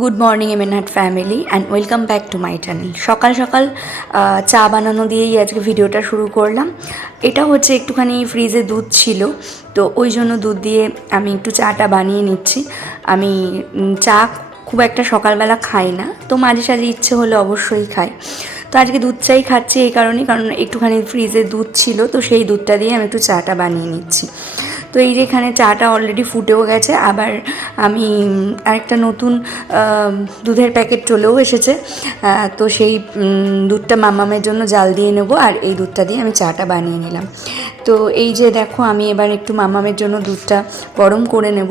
Good morning এমএনহাট family and welcome back to my channel. সকাল সকাল চা বানানো দিয়েই আজকে ভিডিওটা শুরু করলাম। এটা হচ্ছে একটুখানি ফ্রিজে দুধ ছিল, তো ওই জন্য দুধ দিয়ে আমি একটু চাটা বানিয়ে নিচ্ছি। আমি চা খুব একটা সকালবেলা খাই না, তো মাঝে সাঝে ইচ্ছে হলে অবশ্যই খাই। তো আজকে দুধ চাই খাচ্ছি এই কারণেই, কারণ একটুখানি ফ্রিজে দুধ ছিল, তো সেই দুধটা দিয়ে আমি একটু চাটা বানিয়ে নিচ্ছি। তো এই যে এখানে চাটা অলরেডি ফুটেও গেছে, আবার আমি আরেকটা নতুন দুধের প্যাকেট চলেও এসেছে। তো সেই দুধটা মামামের জন্য জাল দিয়ে নেব, আর এই দুধটা দিয়ে আমি চাটা বানিয়ে নিলাম। তো এই যে দেখো, আমি এবার একটু মামামের জন্য দুধটা গরম করে নেব।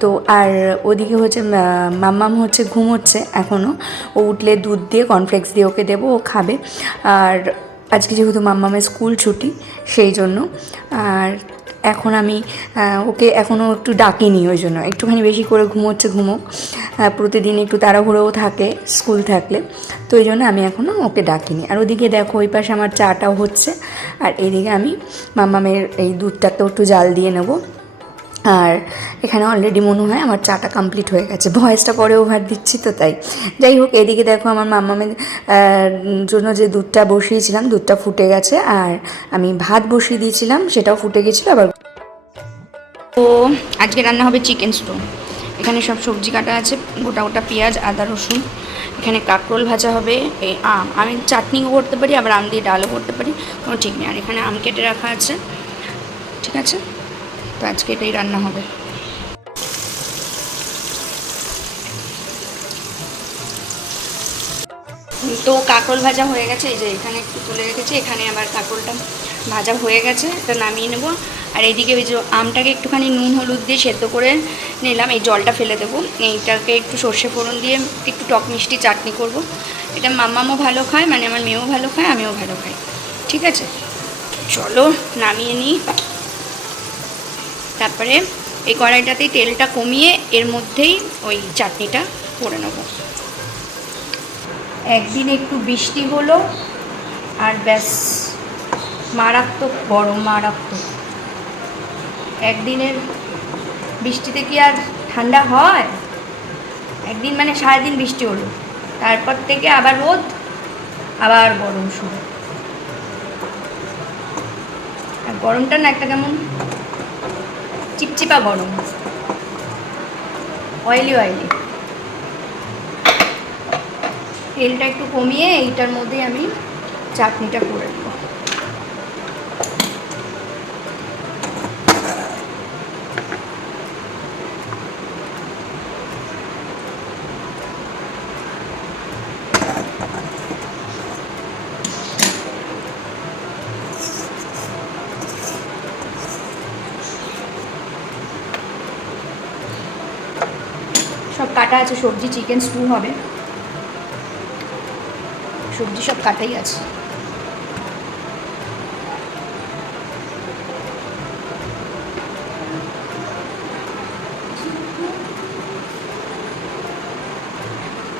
তো আর ওদিকে হচ্ছে মাম্মাম হচ্ছে ঘুমোচ্ছে এখনও, ও উঠলে দুধ দিয়ে কর্নফ্লেক্স দিয়ে ওকে দেবো, ও খাবে। আর আজকে যেহেতু মাম্মামের স্কুল ছুটি সেই জন্য। আর এখন আমি ওকে এখনও একটু ডাকিনি, ওই জন্য একটুখানি বেশি করে ঘুমোচ্ছে, ঘুমোক। প্রতিদিন একটু তাড়াহুড়োও থাকে স্কুল থাকলে, তো ওই জন্য আমি এখনও ওকে ডাকিনি। আর ওদিকে দেখো, ওই পাশে আমার চাটাও হচ্ছে, আর এদিকে আমি মাম্মামের এই দুধটাকেও একটু জাল দিয়ে নেব। আর এখানে অলরেডি মনে হয় আমার চাটা কমপ্লিট হয়ে গেছে, ভয়েসটা পরে ওভার দিচ্ছি তো তাই। যাই হোক, এদিকে দেখো আমার মাম্মামের জন্য যে দুধটা বসিয়েছিলাম, দুধটা ফুটে গেছে। আর আমি ভাত বসিয়ে দিয়েছিলাম, সেটাও ফুটে গেছিলো আবার। তো আজকে রান্না হবে চিকেন স্টু। এখানে সব সবজি কাটা আছে, গোটা গোটা পেঁয়াজ, আদা, রসুন। এখানে কাঁকরোল ভাজা হবে, এই আম, আমি চাটনিও করতে পারি, আবার আম দিয়ে ডালও করতে পারি, কোনো ঠিক নেই। আর এখানে আম কেটে রাখা আছে, ঠিক আছে। তো আজকে এটাই রান্না হবে। তো কাঁকরোল ভাজা হয়ে গেছে, এই যে এখানে একটু তুলে রেখেছি, এখানে আবার কাঁকরোলটা ভাজা হয়ে গেছে, এটা নামিয়ে নেব। আর এইদিকে ওই যে আমটাকে একটুখানি নুন হলুদ দিয়ে সেদ্ধ করে নিলাম, এই জলটা ফেলে দেবো। এইটাকে একটু সর্ষে ফোড়ন দিয়ে একটু টক মিষ্টি চাটনি করব। এটা মাম্মামও ভালো খায়, মানে আমার মেয়েও ভালো খায়, আমিও ভালো খাই, ঠিক আছে। চলো নামিয়ে নিই। তারপরে এই কড়াইটাতেই তেলটা কমিয়ে এর মধ্যেই ওই চাটনিটা করে নেব। একদিন একটু বৃষ্টি হলো, আর ব্যাস, মারাত্মক গরম, মারাত্মক। একদিনের বৃষ্টিতে কি আর ঠান্ডা হয়? একদিন মানে সারাদিন বৃষ্টি হলো, তারপর থেকে আবার রোদ, আবার গরম শুরু। আর গরমটা না একটা কেমন চিপচিপা গরম, অয়েলি অয়েলি। তেলটা একটু কমিয়ে এইটার মধ্যে আমি চাটনিটা করে দেবো। সব কাটা আছে, সবজি চিকেন স্টু হবে, সবজি সব কাটাই আছে।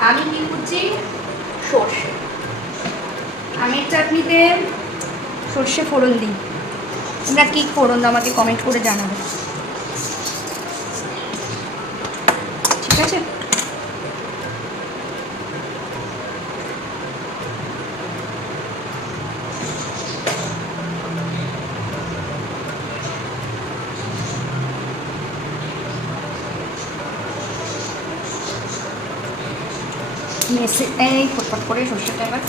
আমি কি করছি, সর্ষে, আমের চাটনিতে সর্ষে ফোড়ন দিই। তোমরা কী ফোড়ন দাও আমাকে কমেন্ট করে জানাবে, ঠিক আছে। মেসে এই ফটফট করে সর্ষেটা এবার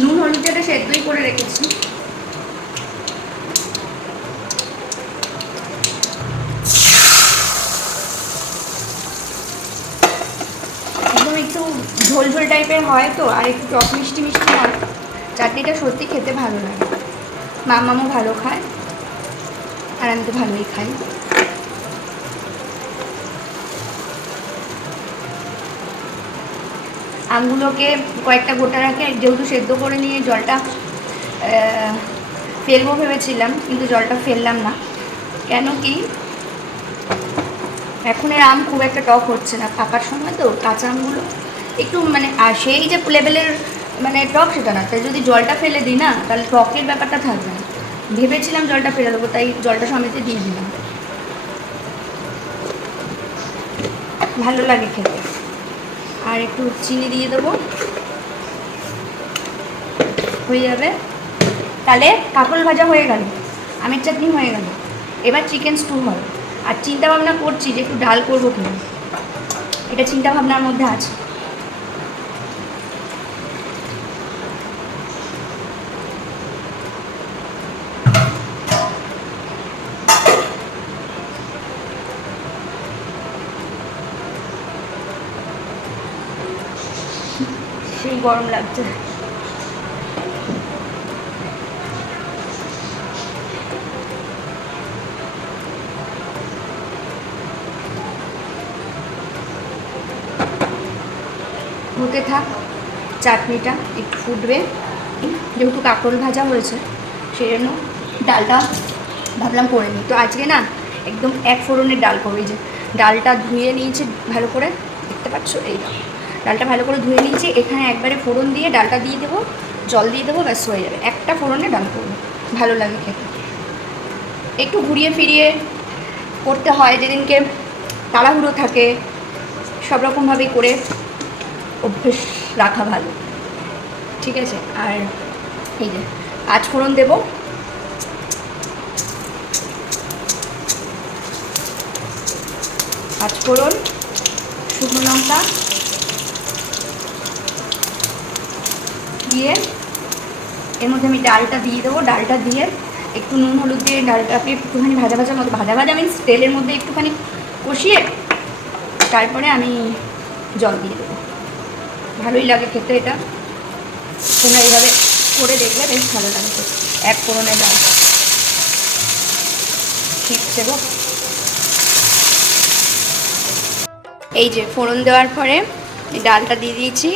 নুন হলুদ যেটা সেদ্ধই করে রেখেছি। একদম একটু ঝোল ঝোল টাইপের হয় তো, আর একটু টক মিষ্টি মিষ্টি হয়, চাটনিটা সত্যি খেতে ভালো লাগে। মামামও ভালো খায়, আর আমি তো ভালোই খাই। আমগুলোকে কয়েকটা গোটা রাখে, যেহেতু সেদ্ধ করে নিয়ে জলটা ফেলবো ভেবেছিলাম, কিন্তু জলটা ফেললাম না। কেন কি, এখনের আম খুব একটা টক হচ্ছে না, পাকার সময় তো কাঁচা আমগুলো একটু মানে আর সেই যে লেভেলের মানে টক সেটা না, তাই যদি জলটা ফেলে দিই না তাহলে টকের ব্যাপারটা থাকবে না। ভেবেছিলাম জলটা ফেলে দেবো, তাই জলটা সমেতে দিয়ে দিলাম। ভালো লাগে খেতে। আর একটু চিনি দিয়ে দেবো, হয়ে যাবে। তাহলে কাঁকরোল ভাজা হয়ে গেল, আমের চাটনি হয়ে গেল, এবার চিকেন স্টু হবে। আর চিন্তা ভাবনা করছি যে একটু ডাল করবো কিনা, এটা চিন্তা ভাবনার মধ্যে আছে। সেই গরম লাগছে। হতে থাক, চাটনিটা একটু ফুটবে। যেহেতু কাঁকরোল ভাজা হয়েছে সেই জন্য ডালটা ভাবলাম করে নিই। তো আজকে না একদম এক ফোড়নের ডাল করবো। এই যে ডালটা ধুয়ে নিয়েছি ভালো করে, দেখতে পাচ্ছ, এই ডালটা ভালো করে ধুয়ে নিয়েছি। এখানে একবারে ফোড়ন দিয়ে ডালটা দিয়ে দেবো, জল দিয়ে দেবো, ব্যাস হয়ে যাবে। একটা ফোড়নে ডাল করবো, ভালো লাগে খেতে। একটু ঘুরিয়ে ফিরিয়ে করতে হয়, যেদিনকে তাড়াহুড়ো থাকে সব রকমভাবেই করে অভ্যেস রাখা ভালো, ঠিক আছে। আর এই যে পাঁচফোড়ন দেবো, পাঁচফোড়ন, শুকনো লঙ্কা দিয়ে এর মধ্যে আমি ডালটা দিয়ে দেবো। ডালটা দিয়ে একটু নুন হলুদ দিয়ে ডালটাকে একটুখানি ভাজা ভাজার মতো, ভাজা ভাজা মিন্স তেলের মধ্যে একটুখানি কষিয়ে তারপরে আমি জল দিয়ে দেবো। ভালোই লাগে খেতে এটা, তোমরা এইভাবে করে দেখবে, বেশ ভালো লাগে। এক ফোড়নের ডাল ঠিকছে গো। এই যে ফোড়ন দেওয়ার পরে ডালটা দিয়ে দিয়েছি।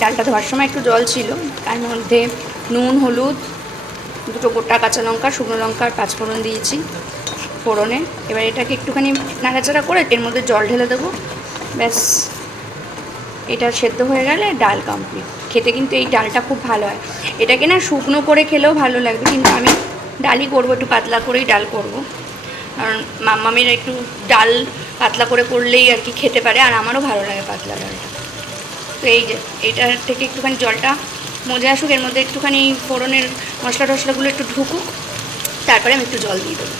ডালটা ধোয়ার সময় একটু জল ছিল, তার মধ্যে নুন হলুদ, দুটো গোটা কাঁচা লঙ্কা, শুকনো লঙ্কা আর পাঁচফোড়ন দিয়েছি ফোড়নে। এবার এটাকে একটুখানি নাড়াচাড়া করে এর মধ্যে জল ঢেলে দেবো, ব্যাস। এটা সেদ্ধ হয়ে গেলে ডাল কমপ্লিট। খেতে কিন্তু এই ডালটা খুব ভালো হয়। এটাকে না শুকনো করে খেলেও ভালো লাগবে, কিন্তু আমি ডালই করবো, একটু পাতলা করেই ডাল করব। কারণ মাম্মামের একটু ডাল পাতলা করে করলেই আর কি খেতে পারে, আর আমারও ভালো লাগে পাতলা ডালটা। তো এই যে এইটার থেকে একটুখানি জলটা মজে আসুক, এর মধ্যে একটুখানি ফোড়নের মশলা টশলাগুলো একটু ঢুকুক, তারপরে আমি একটু জল দিয়ে দেবো।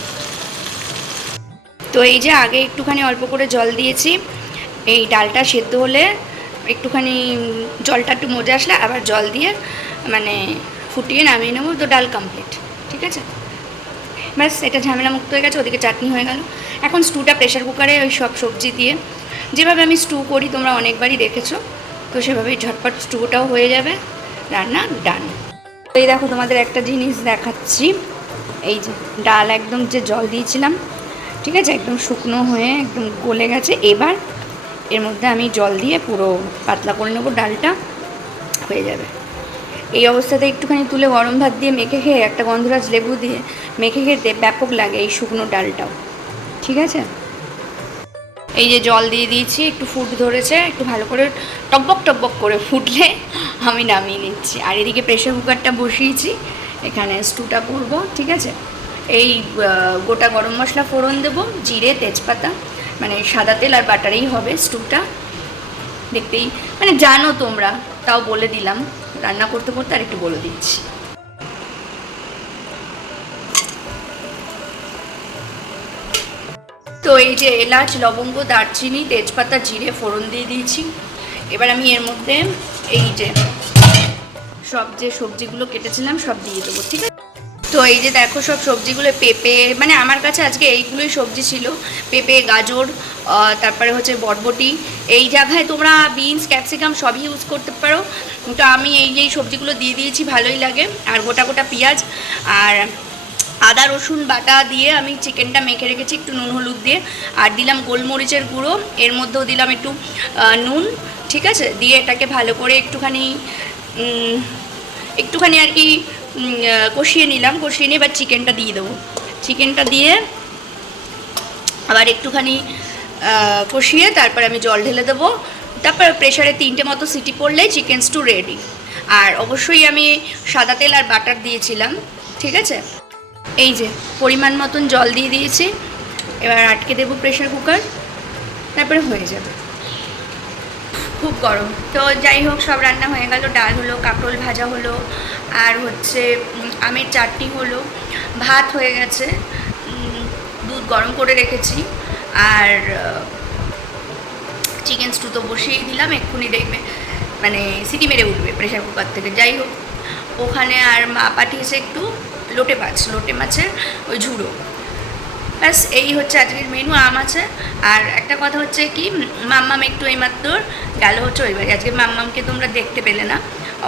তো এই যে আগে একটুখানি অল্প করে জল দিয়েছি, এই ডালটা সেদ্ধ হলে একটুখানি জলটা একটু মজে আসলে আবার জল দিয়ে মানে ফুটিয়ে নামিয়ে নেবো, তো ডাল কমপ্লিট, ঠিক আছে। ব্যাস, এটা ঝামেলা মুক্ত হয়ে গেছে। ওদিকে চাটনি হয়ে গেল। এখন স্টুটা প্রেশার কুকারে ওই সব সবজি দিয়ে, যেভাবে আমি স্টু করি তোমরা অনেকবারই দেখেছো, তো সেভাবেই ঝটপট স্টুটাও হয়ে যাবে, রান্না ডান। এই দেখো তোমাদের একটা জিনিস দেখাচ্ছি, এই যে ডাল একদম যে জল দিয়েছিলাম, ঠিক আছে, একদম শুকনো হয়ে একদম গলে গেছে। এবার এর মধ্যে আমি জল দিয়ে পুরো পাতলা করে নেবো, ডালটা হয়ে যাবে। এই অবস্থাতে একটুখানি তুলে গরম ভাত দিয়ে মেখে খেয়ে, একটা গন্ধরাজ লেবু দিয়ে মেখে খেতে ব্যাপক লাগে এই শুকনো ডালটাও, ঠিক আছে। এই যে জল দিয়ে দিয়েছি, একটু ফুট ধরেছে, একটু ভালো করে টকবক টকবক করে ফুটলে আমি নামিয়ে নিচ্ছি। আর এদিকে প্রেশার কুকারটা বসিয়েছি, এখানে স্টুটা করব, ঠিক আছে। এই গোটা গরম মশলা ফোড়ন দেবো, জিরে তেজপাতা, মানে সাদা তেল আর বাটারেই হবে স্টুটা। দেখতেই মানে জানো তোমরা, তাও বলে দিলাম, রান্না করতে করতে আর একটু বলে দিচ্ছি। তো এই যে এলাচ লবঙ্গ দারচিনি তেজপাতা জিরে ফোড়ন দিয়ে দিয়েছি। এবার আমি এর মধ্যে এই যে সব যে সবজিগুলো কেটেছিলাম সব দিয়ে দেবো, ঠিক আছে। তো এই যে দেখো সব সবজিগুলো, পেঁপে, মানে আমার কাছে আজকে এইগুলোই সবজি ছিল, পেঁপে গাজর, তারপরে হচ্ছে বরবটি। এই জায়গায় তোমরা বিনস ক্যাপসিকাম সবই ইউজ করতে পারো, তো আমি এই সবজিগুলো দিয়ে দিয়েছি, ভালোই লাগে। আর গোটা গোটা পেঁয়াজ আর আদা রসুন বাটা দিয়ে আমি চিকেনটা মেখে রেখেছি একটু নুন হলুদ দিয়ে, আর দিলাম গোলমরিচের গুঁড়ো, এর মধ্যেও দিলাম একটু নুন, ঠিক আছে। দিয়ে এটাকে ভালো করে একটুখানি আর কি কষিয়ে নিলাম। কষিয়ে নিয়ে এবার চিকেনটা দিয়ে দেবো। চিকেনটা দিয়ে আবার একটুখানি কষিয়ে তারপরে আমি জল ঢেলে দেবো। তারপর প্রেশারে 3টে মতো সিটি পড়লেই চিকেন স্টু রেডি। আর অবশ্যই আমি সাদা তেল আর বাটার দিয়েছিলাম, ঠিক আছে। এই যে পরিমাণ মতন জল দিয়ে দিয়েছি, এবার আটকে দেবো প্রেশার কুকার, তারপরে হয়ে যাবে। খুব গরম। তো যাই হোক, সব রান্না হয়ে গেল, ডাল হলো, কাঁকরোল ভাজা হলো, আর হচ্ছে আমের চাটনি হলো, ভাত হয়ে গেছে, দুধ গরম করে রেখেছি, আর চিকেন স্টু তো বসিয়েই দিলাম, এক্ষুনি দেখবে মানে সিটি মেরে উঠবে প্রেশার কুকার থেকে। যাই হোক, ওখানে আর মা পাঠিয়েছে একটু লোটে মাছের ওই ঝুড়ো। ব্যাস এই হচ্ছে আজকের মেনু। আম আছে। আর একটা কথা হচ্ছে কি, মাম্মাম একটু এইমাত্র গেল হচ্ছে ওই বাড়ি। আজকে মাম্মামকে তোমরা দেখতে পেলে না,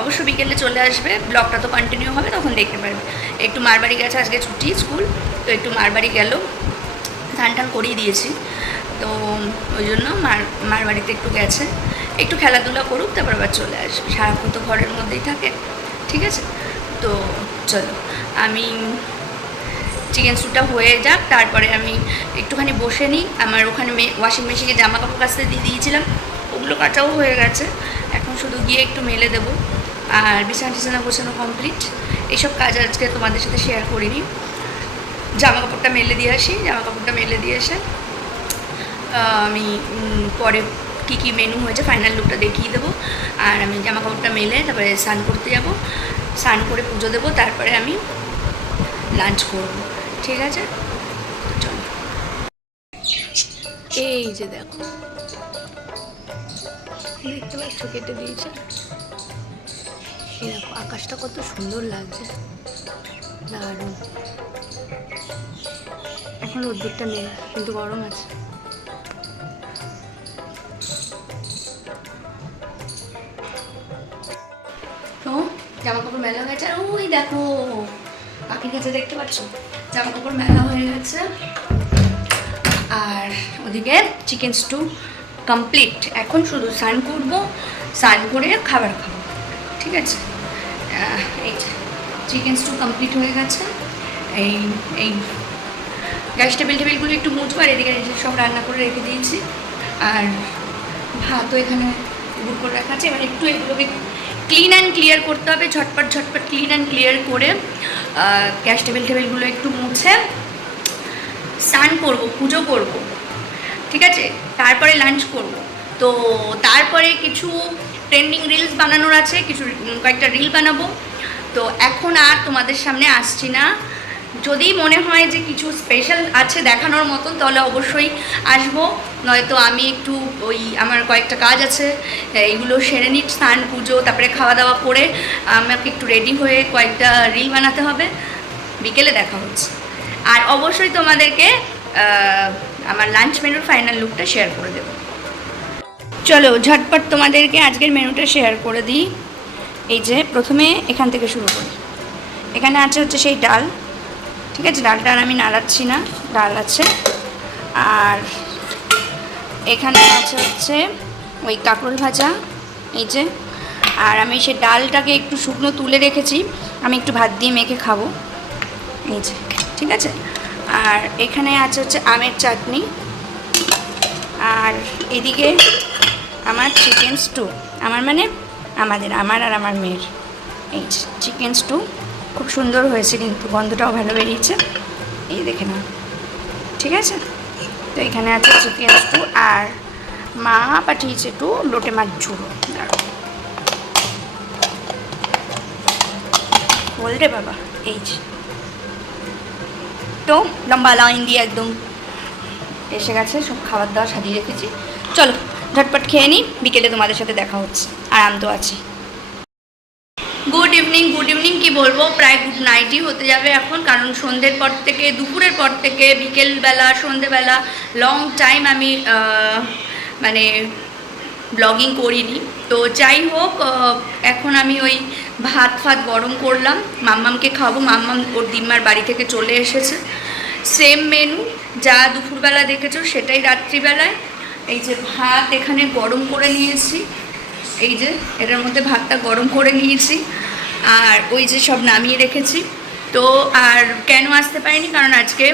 অবশ্য বিকেলে চলে আসবে, ব্লগটা তো কন্টিনিউ হবে, তখন দেখতে পারবে। একটু মার বাড়ি গেছে, আজকে ছুটি স্কুল, তো একটু মার বাড়ি গেল, স্নান করিয়ে দিয়েছি, তো ওই জন্য মার বাড়িতে একটু গেছে, একটু খেলাধুলা করুক, তারপর আবার চলে আসবে। সারাক্ষণ তো ঘরের মধ্যেই থাকে, ঠিক আছে। তো চলো, আমি চিকেন স্টুটা হয়ে যাক, তারপরে আমি একটুখানি বসে নিই। আমার ওখানে ওয়াশিং মেশিনে জামা কাপড় কাচতে দিয়ে দিয়েছিলাম, ওগুলো কাচাও হয়ে গেছে, এখন শুধু গিয়ে একটু মেলে দেবো। আর বিছানা গোছানো কমপ্লিট। এইসব কাজ আজকে তোমাদের সাথে শেয়ার করিনি। জামা কাপড়টা মেলে দিয়ে এসে আমি পরে কী কী মেনু হয়েছে ফাইনাল লুকটা দেখিয়ে দেবো। আর আমি জামা কাপড়টা মেলে তারপরে স্নান করতে যাব, স্নান করে পুজো দেবো, তারপরে আমি লাঞ্চ করব, ঠিক আছে। তো চলো, এই যে দেখো, দেখতে পাচ্ছ কেটে দিয়েছে, এই দেখো আকাশটা কত সুন্দর লাগছে, দারুণ। এখন রোদ্দুরটা নেই, কিন্তু গরম আছে। তো জামা কাপড় মেলা হয়েছে, আর ওই দেখো পাখির কাছে দেখতে পাচ্ছ, জামা কাপড় মেলা হয়ে গেছে। আর ওদিকে চিকেন স্টু কমপ্লিট। এখন শুধু স্নান করবো, স্নান করে খাবার খাবো, ঠিক আছে। এই চিকেন স্টু কমপ্লিট হয়ে গেছে। এই এই গ্যাস টেবিলগুলো একটু মুছবো, আর এদিকে সব রান্না করে রেখে দিয়েছি। আর ভাতও এখানে গুড় করে রাখা আছে। এবার একটু এগুলোকে ক্লিন অ্যান্ড ক্লিয়ার করতে হবে, ঝটপট ক্লিন অ্যান্ড ক্লিয়ার করে গ্যাস টেবিলগুলো একটু মুছে স্নান করবো, পুজো করবো, ঠিক আছে। তারপরে লাঞ্চ করব। তো তারপরে কিছু ট্রেন্ডিং রিলস বানানোর আছে, কয়েকটা রিল বানাবো। তো এখন আর তোমাদের সামনে আসছি না। যদি মনে হয় যে কিছু স্পেশাল আছে দেখানোর মতন, তাহলে অবশ্যই আসবো, নয়তো আমি একটু ওই আমার কয়েকটা কাজ আছে, এইগুলো সেরে নিই, স্নান পুজো তারপরে খাওয়া দাওয়া করে আমাকে একটু রেডি হয়ে কয়েকটা রিল বানাতে হবে। বিকেলে দেখা হচ্ছে। আর অবশ্যই তোমাদেরকে আমার লাঞ্চ মেনুর ফাইনাল লুকটা শেয়ার করে দেব। চলো ঝটপট তোমাদেরকে আজকের মেনুটা শেয়ার করে দিই। এই যে প্রথমে এখান থেকে শুরু করি। এখানে আছে হচ্ছে সেই ডাল, ঠিক আছে, ডালটা আমি নাড়াচ্ছি না, ডাল আছে। আর এখানে আছে হচ্ছে ওই কাঁকরোল ভাজা, এই যে। আর আমি সেই ডালটাকে একটু শুকনো তুলে রেখেছি, আমি একটু ভাত দিয়ে মেখে খাবো, এই যে, ঠিক আছে। আর এখানে আছে হচ্ছে আমের চাটনি। আর এদিকে আমার চিকেন স্টু, আমার আর আমার মেয়ের, এই চিকেন স্টু খুব সুন্দর হয়েছে, কিন্তু গন্ধটাও ভালো বেরিয়েছে, এই দেখে নাও, ঠিক আছে। তো এখানে আছে চিকেন স্টু, আর মা পাঠিয়েছে একটু লোটে মাছ ঝুড়ো, বল রে বাবা, এই যে। তো লম্বা লাইন দিয়ে একদম এসে গেছে, সব খাবার দাবার সাজিয়ে রেখেছি। চলো ঝটপট খেয়ে নিই, বিকেলে তোমাদের সাথে দেখা হচ্ছে। আর আমি তো আছি। গুড ইভিনিং কি বলবো, প্রায় গুড নাইটই হতে যাবে এখন, কারণ সন্ধ্যের পর থেকে, দুপুরের পর থেকে বিকেলবেলা, সন্ধ্যেবেলা লং টাইম আমি মানে ব্লগিং করিনি। তো যাই হোক, এখন আমি ওই ভাত গরম করলাম, মাম্মামকে খাবো। মাম্মাম ওর দিম্মার বাড়ি থেকে চলে এসেছে। সেম মেনু যা দুপুরবেলা দেখেছো সেটাই রাত্রিবেলায়। এই যে ভাত এখানে গরম করে নিয়েছি, এই যে এটার মধ্যে ভাতটা গরম করে নিয়েছি, আর ওই যে সব নামিয়ে রেখেছি। তো আর কেন আসতে পারিনি, কারণ আজকে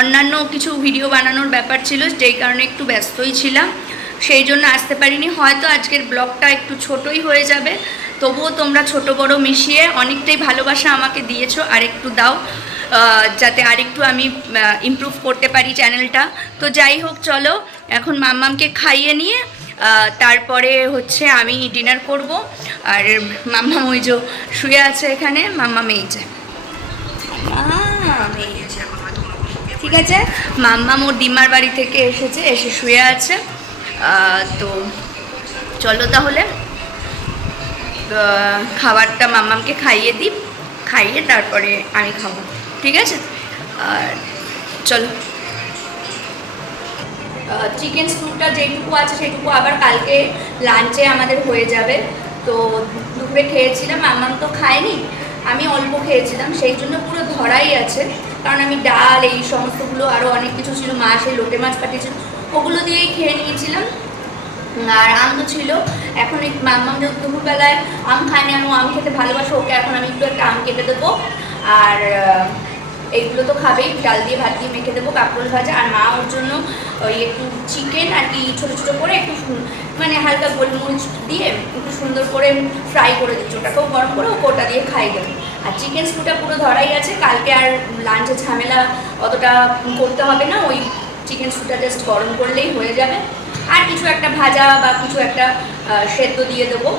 অন্যান্য কিছু ভিডিও বানানোর ব্যাপার ছিল, যেই কারণে একটু ব্যস্তই ছিলাম। সেই জন্য আসতে পারিনি। হয়তো আজকের ব্লগটা একটু ছোটই হয়ে যাবে, তবুও তোমরা ছোট বড় মিশিয়ে অনেকটাই ভালোবাসা আমাকে দিয়েছো, আর একটু দাও যাতে আরেকটু আমি ইমপ্রুভ করতে পারি চ্যানেলটা। তো যাই হোক, চলো এখন মাম্মামকে খাইয়ে নিয়ে তারপরে হচ্ছে আমি ডিনার করব। আর মাম্মাম ওই যে শুয়ে আছে এখানে, মাম্মাম এই যে ঠিক আছে, মাম্মাম ওর দিমার বাড়ি থেকে এসেছে, এসে শুয়ে আছে। তো চলো তাহলে খাবারটা মাম্মামকে খাইয়ে দিই, খাইয়ে তারপরে আমি খাবো, ঠিক আছে? আর চলো, চিকেন স্টুটা যেটুকু আছে সেটুকু আবার কালকে লাঞ্চে আমাদের হয়ে যাবে। তো দুপুরে খেয়েছিলাম, মাম্মাম তো খায়নি, আমি অল্প খেয়েছিলাম, সেই জন্য পুরো ধরাই আছে। কারণ আমি ডাল এই সমস্তগুলো আরও অনেক কিছু ছিল, মাছ এই লোটে মাছ পাঠিয়েছিল, ওগুলো দিয়েই খেয়ে নিয়েছিলাম। আর আম তো ছিল। এখন এই মাম্মাম যে দুপুরবেলায় আম খায়নি, আমি আম খেতে ভালোবাসি, ওকে এখন আমি একটু একটা আম কেটে দেবো। আর এইগুলো তো খাবেই, ডাল দিয়ে ভাত দিয়ে মেখে দেবো, কাঁকরোল ভাজা। আর মা ওর জন্য ওই একটু চিকেন আর কি ছোটো ছোটো করে একটু মানে হালকা গোলমরিচ দিয়ে একটু সুন্দর করে ফ্রাই করে দিচ্ছি, ওটাকেও গরম করে ওটা দিয়ে খাই দেবো। আর চিকেন স্টুটা পুরো ধরাই আছে, কালকে আর লাঞ্চে ঝামেলা অতটা করতে হবে না, ওই চিকেন স্টুটা জাস্ট গরম করলেই হয়ে যাবে। আর কিছু একটা ভাজা বা কিছু একটা সেদ্ধ দিয়ে দেবো,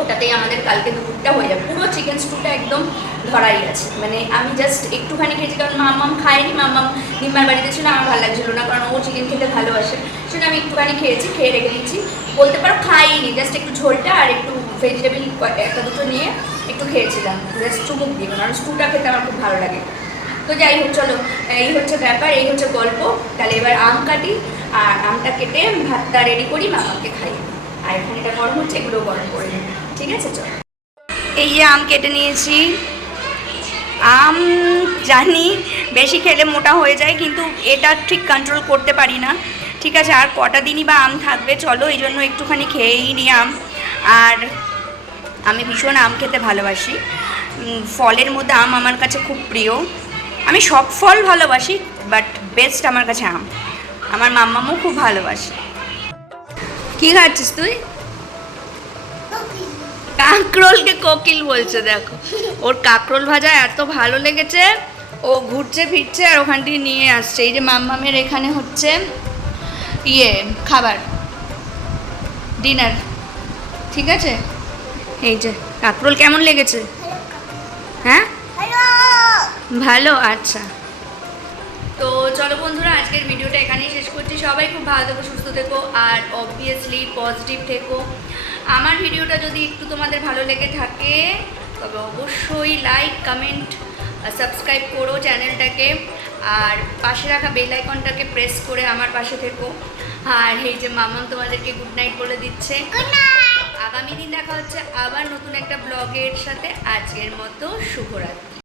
ওটাতেই আমাদের কালকে দুপুরটা হয়ে যাবে। পুরো চিকেন স্টুটা একদম ধরাই আছে, মানে আমি জাস্ট একটুখানি খেয়েছি, কারণ মাম্মাম খায়নি, মাম্মাম নিম্মার বাড়িতে ছিল, আমার ভালো লাগছিলো না, কারণ ও চিকেন খেতে ভালোবাসে, সেটা আমি একটুখানি খেয়েছি, খেয়ে রেখে দিচ্ছি। বলতে পারো খাইনি, জাস্ট একটু ঝোলটা আর একটু ভেজিটেবিল একটা দুটো নিয়ে একটু খেয়েছিলাম, জাস্ট চুমুক দিয়ে, কারণ স্টুটা খেতে আমার খুব ভালো লাগে। তো যাই হোক, চলো, এই হচ্ছে ব্যাপার, এই হচ্ছে গল্প। তাহলে এবার আম কাটি, আর আমটা কেটে ভাতটা রেডি করি, মামাকে খাই। আর এখানে এটা গরম হচ্ছে, এগুলো গরম করে নিই, ঠিক আছে? চলো, এই যে আম কেটে নিয়েছি। আম জানি বেশি খেলে মোটা হয়ে যায়, কিন্তু এটা ঠিক কন্ট্রোল করতে পারি না, ঠিক আছে? আর কটা দিনই বা আম থাকবে, চলো এই জন্য একটুখানি খেয়েই নিই আম। আর আমি ভীষণ আম খেতে ভালোবাসি, ফলের মধ্যে আম আমার কাছে খুব প্রিয়। আমি সব ফল ভালোবাসি, বাট বেস্ট আমার কাছে আম। আমার মাম্মামও খুব ভালোবাসে। কি খাচ্ছিস তুই? কাঁকরোলকে কোকিল বলছে, দেখো, ওর কাঁকরোল ভাজা এত ভালো লেগেছে, ও ঘুরছে ফিরছে আর ওখান থেকে নিয়ে আসছে। এই যে মাম্মামের এখানে হচ্ছে খাবার, ডিনার, ঠিক আছে? এই যে কাঁকরোল কেমন লেগেছে? হ্যাঁ, ভালো, আচ্ছা। তো চলো বন্ধুরা, আজকের ভিডিওটা এখানেই শেষ করছি। সবাই খুব ভালো থেকো, সুস্থ থেকো, আর অবভিয়াসলি পজিটিভ থেকো। আমার ভিডিওটা যদি একটু তোমাদের ভালো লেগে থাকে তবে অবশ্যই লাইক, কমেন্ট, সাবস্ক্রাইব করো চ্যানেলটাকে, আর পাশে রাখা বেল আইকনটাকে প্রেস করে আমার পাশে থেকো। আর এই যে মামাম তোমাদেরকে গুড নাইট বলে দিচ্ছে। আগামী দিন দেখা হচ্ছে আবার নতুন একটা ব্লগের সাথে। আজকের মতো শুভরাত্রি।